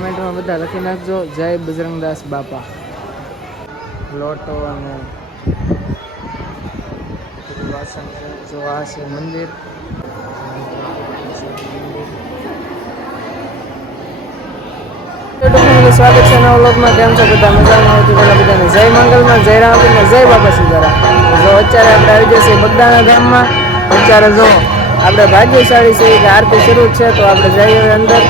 કોમેન્ટમાં બધા લખી નાખજો જય બજરંગદાસ બાપા. લોટો અને વાસણ છે. જો આ છે મંદિર. સ્વાગત છે નવા વ્લોગમાં. કેમ છો બધા? મજામાં આવતી પેલા બધાને જય મંગલમાં, જય રામપીર, જય બાબા સીતારામ. જો અત્યારે આપણે આવી જઈએ બગદાણા ગામમાં. અત્યારે જો આપણે ભાગ્યશાળી છે કે આરતી શરૂ છે, તો આપણે જઈએ અંદર.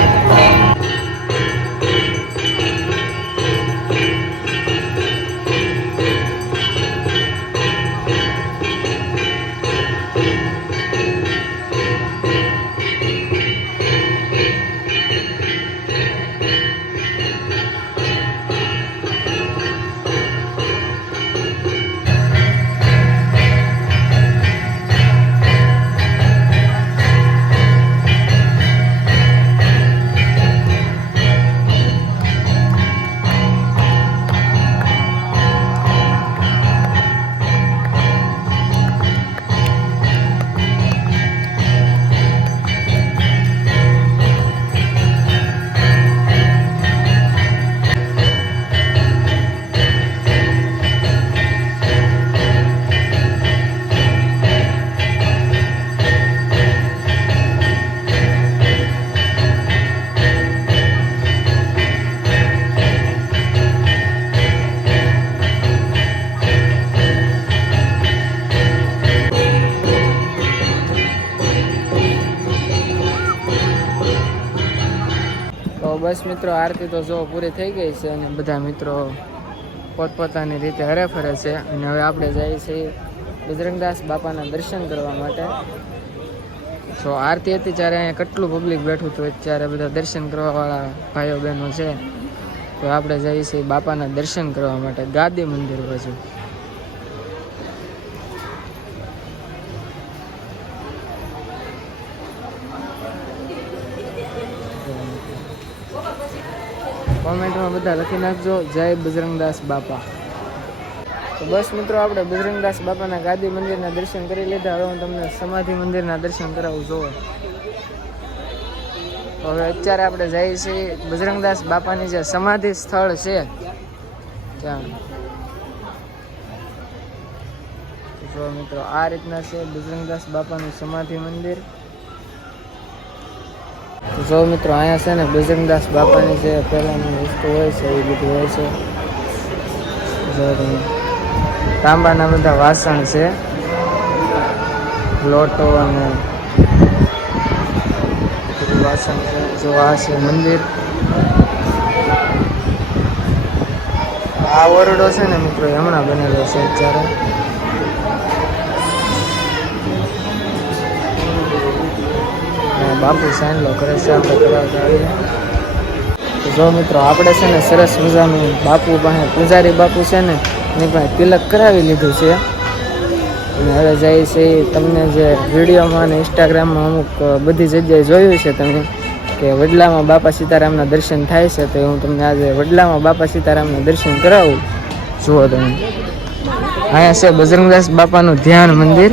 તો બસ મિત્રો, આરતી તો જો પૂરી થઈ ગઈ છે અને બધા મિત્રો પોતપોતાની રીતે હરે ફરે છે. અને હવે આપણે જઈએ છીએ બજરંગદાસ બાપાના દર્શન કરવા માટે. જો આરતી હતી ત્યારે અહીંયા કેટલું પબ્લિક બેઠું હતું, ત્યારે બધા દર્શન કરવાવાળા ભાઈઓ બહેનો છે. તો આપણે જઈએ છીએ બાપાના દર્શન કરવા માટે ગાદી મંદિર બાજુ. કોમેન્ટમાં બધા લખી નાખજો જય બજરંગદાસ બાપા. તો બસ મિત્રો, આપણે બજરંગદાસ બાપાના ગાદી મંદિરના દર્શન કરી લીધા. હવે હું તમને સમાધિ મંદિરના દર્શન કરાવું જોવો. તો હવે અત્યારે આપણે જઈએ છીએ બજરંગદાસ બાપાની જે સમાધિ સ્થળ છે ત્યાં. જો મિત્રો, આ રીતના છે બજરંગદાસ બાપાનું સમાધિ મંદિર. જો મિત્રો, અહીંયા છે ને બજરંગદાસ બાપાની જે પહેલાંની વસ્તુ હોય છે એ બધી હોય છે. જો તાંબાના બધા વાસણ છે, લોટો અને વાસણ છે. જો આ છે મંદિર. આ ઓરડો છે ને મિત્રો હમણાં બનેલો છે અત્યારે. બાપુ સાંડલો કરે છે, આપણે કરાવતા આવીએ. જો મિત્રો, આપણે છે ને સરસ મજાનું બાપુ પાસે પૂજારી બાપુ છે ને એની પાસે તિલક કરાવી લીધું છે. અને હવે જાય છે તમને જે વિડીયોમાં અને ઇન્સ્ટાગ્રામમાં અમુક બધી જગ્યાએ જોયું છે તમે કે વડલામાં બાપા સીતારામના દર્શન થાય છે, તો હું તમને આજે વડલામાં બાપા સીતારામના દર્શન કરાવું. જુઓ તમે, અહીંયા છે બજરંગદાસ બાપાનું ધ્યાન મંદિર.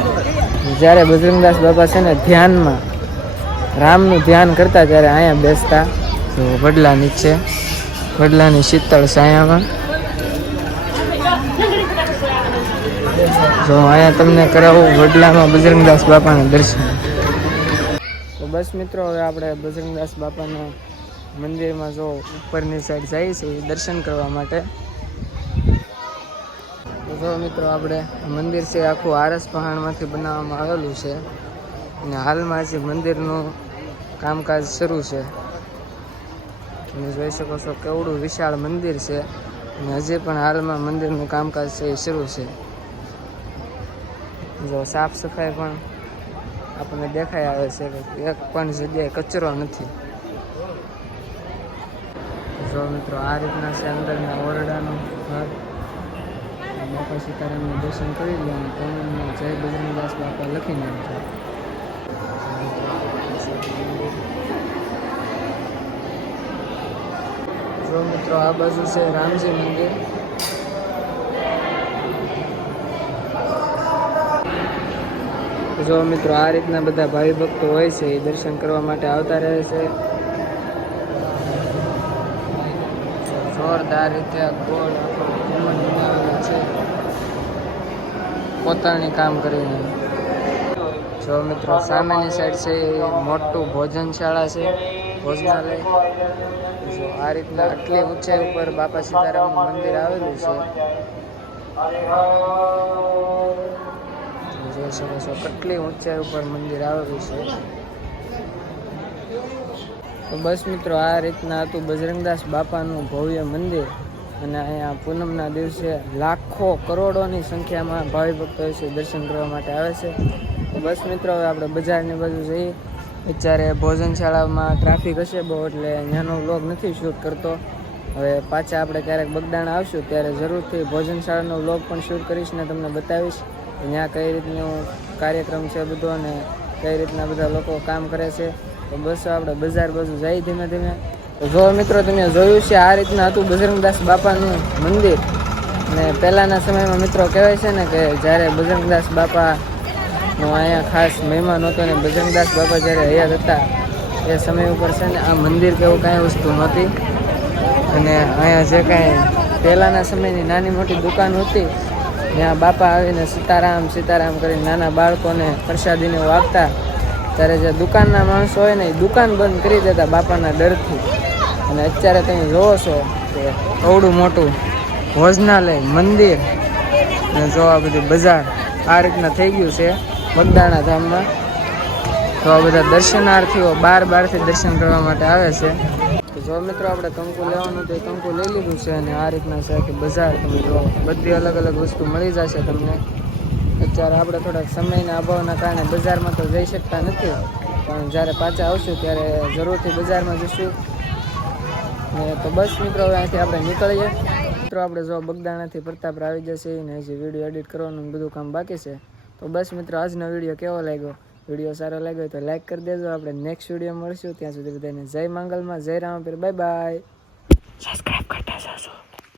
જ્યારે બજરંગદાસ બાપા છે ને ધ્યાનમાં રામનું ધ્યાન કરતા ત્યારે અહીંયા બેસતા. જો વડલા નીચે, વડલાની શીતળ છાયામાં. જો અહીંયા તમને કરાવું વડલામાં બજરંગદાસ બાપાના દર્શન. તો બસ મિત્રો, હવે આપણે બજરંગદાસ બાપાના મંદિરમાં જો ઉપરની સાઈડ જઈએ છીએ દર્શન કરવા માટે. તો જો મિત્રો, આપણે મંદિર છે આખું આરસ પહાણમાંથી બનાવવામાં આવેલું છે. અને હાલમાં હજી મંદિરનું કામકાજ શરૂ છે. તમે જોઈ શકો છો કેવડું વિશાળ મંદિર છે. અને હજી પણ હાલમાં મંદિરનું કામકાજ છે એ શરૂ છે. જો સાફ સફાઈ પણ આપણને દેખાઈ આવે છે કે એક પણ જગ્યાએ કચરો નથી. જો મિત્રો, આ રીતના છે અંદરના ઓરડાનું ભાગ. બાપા સીતારામનું દર્શન કરી લે અને કોમેન્ટમાં જય બજરંગદાસ બાપા લખી નાખજો. જો મિત્રો, આ બાજુ છે રામજી મંદિર. જો મિત્રો, આ રીતના બધા ભાવિ ભક્તો હોય છે એ દર્શન કરવા માટે આવતા રહે છે. જોરદાર રીતે ગોળ ઘુમટ બનાવેલો છે પોતાની કામ કરીને. જો મિત્રો સામેની સાઈડ છે એ મોટું ભોજનશાળા છે, ભોજનાલય. જો આ રીતના આટલી ઊંચાઈ ઉપર બાપા સીતારામનું મંદિર આવેલું છે. જોઈ શકો છો કેટલી ઊંચાઈ ઉપર મંદિર આવેલું છે. તો બસ મિત્રો આ રીતના હતું બજરંગદાસ બાપાનું ભવ્ય મંદિર. અને અહીંયા પૂનમના દિવસે લાખો કરોડોની સંખ્યામાં ભાવિ ભક્તો છે દર્શન કરવા માટે આવે છે. તો બસ મિત્રો હવે આપણે બજારની બાજુ જઈએ. અત્યારે ભોજનશાળામાં ટ્રાફિક હશે બહુ એટલે ત્યાંનો વ્લોગ નથી શૂટ કરતો. હવે પાછા આપણે ક્યારેક બગદાણા આવશું ત્યારે જરૂરથી ભોજનશાળાનો વ્લોગ પણ શૂટ કરીશ ને તમને બતાવીશ ત્યાં કઈ રીતનું કાર્યક્રમ છે બધો અને કઈ રીતના બધા લોકો કામ કરે છે. તો બસ આપણે બજાર બાજુ જઈએ ધીમે ધીમે. તો જો મિત્રો તમે જોયું છે આ રીતના હતું બજરંગદાસ બાપાનું મંદિર. અને પહેલાંના સમયમાં મિત્રો કહેવાય છે ને કે જ્યારે બજરંગદાસ બાપાનો અહીંયા ખાસ મહેમાન હતો ને બજરંગદાસ બાપા જ્યારે હયાત હતા એ સમય ઉપર છે ને આ મંદિર કે એવું કાંઈ વસ્તુ નહોતી. અને અહીંયા જે કાંઈ પહેલાંના સમયની નાની મોટી દુકાન હતી ત્યાં બાપા આવીને સીતારામ સીતારામ કરીને નાના બાળકોને પ્રસાદીને એવું આપતા. ત્યારે જે દુકાનના માણસો હોય ને એ દુકાન બંધ કરી દેતા બાપાના ડરથી. અને અત્યારે તમે જોવો છો કે અવડું મોટું ભોજનાલય મંદિર અને જો આ બધું બજાર આ રીતના થઈ ગયું છે બગદાણા ધામમાં. તો આ બધા દર્શનાર્થીઓ બહારથી દર્શન કરવા માટે આવે છે. તો જો મિત્રો આપણે કંકુ લેવાનું તો એ કંકુ લઈ લીધું છે. અને આ રીતના છે કે બજાર તમે જો બધી અલગ અલગ વસ્તુ મળી જશે તમને. અત્યારે આપણે થોડાક સમયના અભાવના કારણે બજારમાં તો જઈ શકતા નથી, પણ જ્યારે પાછા આવશું ત્યારે જરૂરથી બજારમાં જઈશું. તો બસ મિત્રો હવે અહીંથી આપણે નીકળીએ. મિત્રો આપણે જો બગદાણાથી પ્રતાપ આવી જશે ને હજી વિડીયો એડિટ કરવાનું બધું કામ બાકી છે. તો બસ મિત્રો આજનો વિડીયો કેવો લાગ્યો? વિડીયો સારો લાગ્યો તો લાઈક કરી દેજો. આપણે નેક્સ્ટ વિડીયો મળશું ત્યાં સુધી બધાને જય માંગલમાં, જય રામપીર, બાય બાય. સબસ્ક્રાઈબ કરતા જશો.